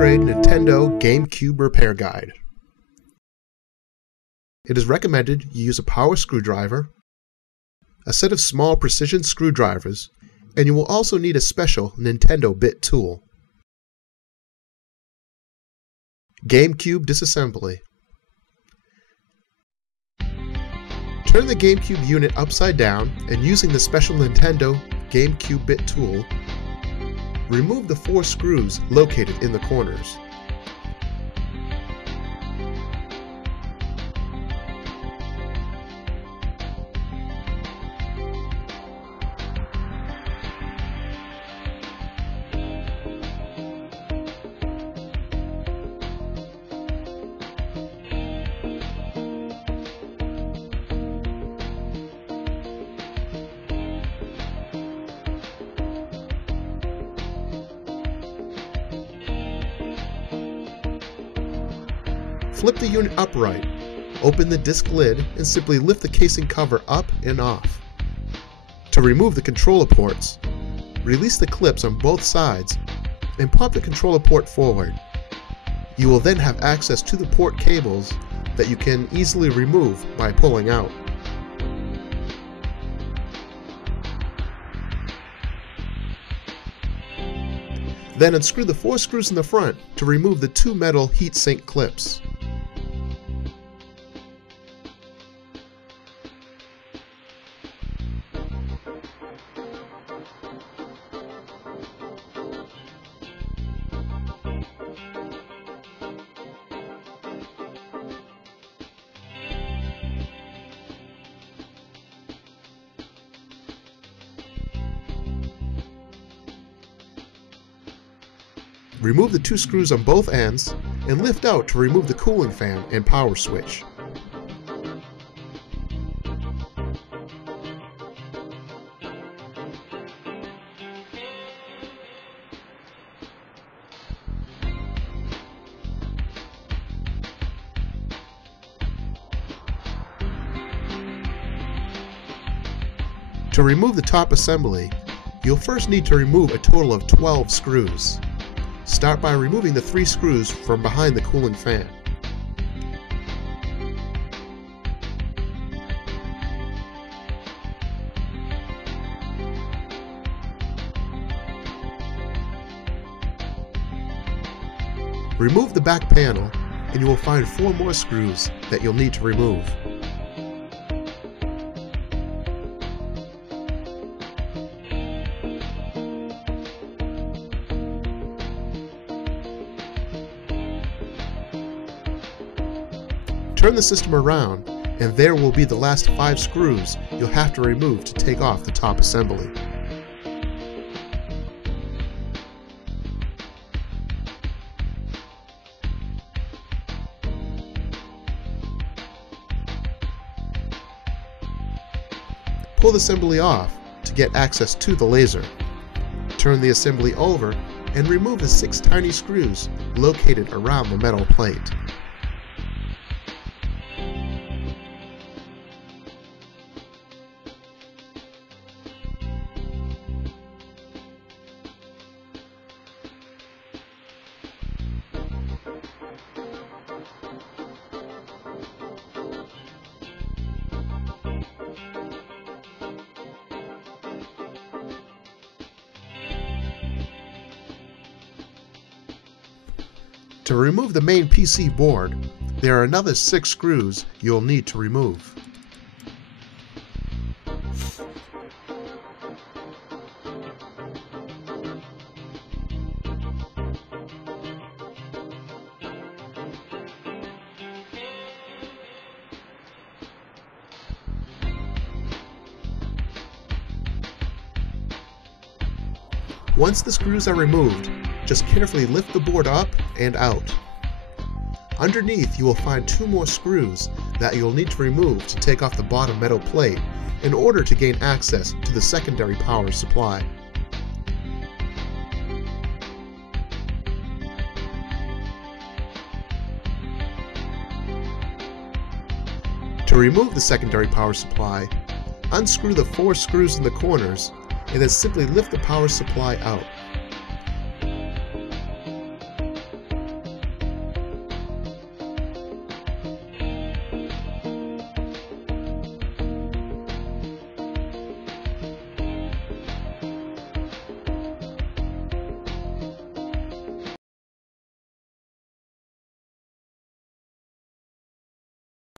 trade Nintendo Gamecube repair guide. It is recommended you use a power screwdriver, a set of small precision screwdrivers, and you will also need a special Nintendo bit tool. Gamecube disassembly. Turn the Gamecube unit upside down and using the special Nintendo Gamecube bit tool, remove the 4 screws located in the corners. Flip the unit upright, open the disc lid, and simply lift the casing cover up and off. To remove the controller ports, release the clips on both sides and pop the controller port forward. You will then have access to the port cables that you can easily remove by pulling out. Then unscrew the 4 screws in the front to remove the 2 metal heatsink clips. Remove the 2 screws on both ends and lift out to remove the cooling fan and power switch. To remove the top assembly, you'll first need to remove a total of 12 screws. Start by removing the 3 screws from behind the cooling fan. Remove the back panel and you will find 4 more screws that you'll need to remove. Turn the system around, and there will be the last 5 screws you'll have to remove to take off the top assembly. Pull the assembly off to get access to the laser. Turn the assembly over and remove the 6 tiny screws located around the metal plate. To remove the main PC board, there are another 6 screws you'll need to remove. Once the screws are removed, just carefully lift the board up and out. Underneath you will find 2 more screws that you'll need to remove to take off the bottom metal plate in order to gain access to the secondary power supply. To remove the secondary power supply, unscrew the 4 screws in the corners and then simply lift the power supply out.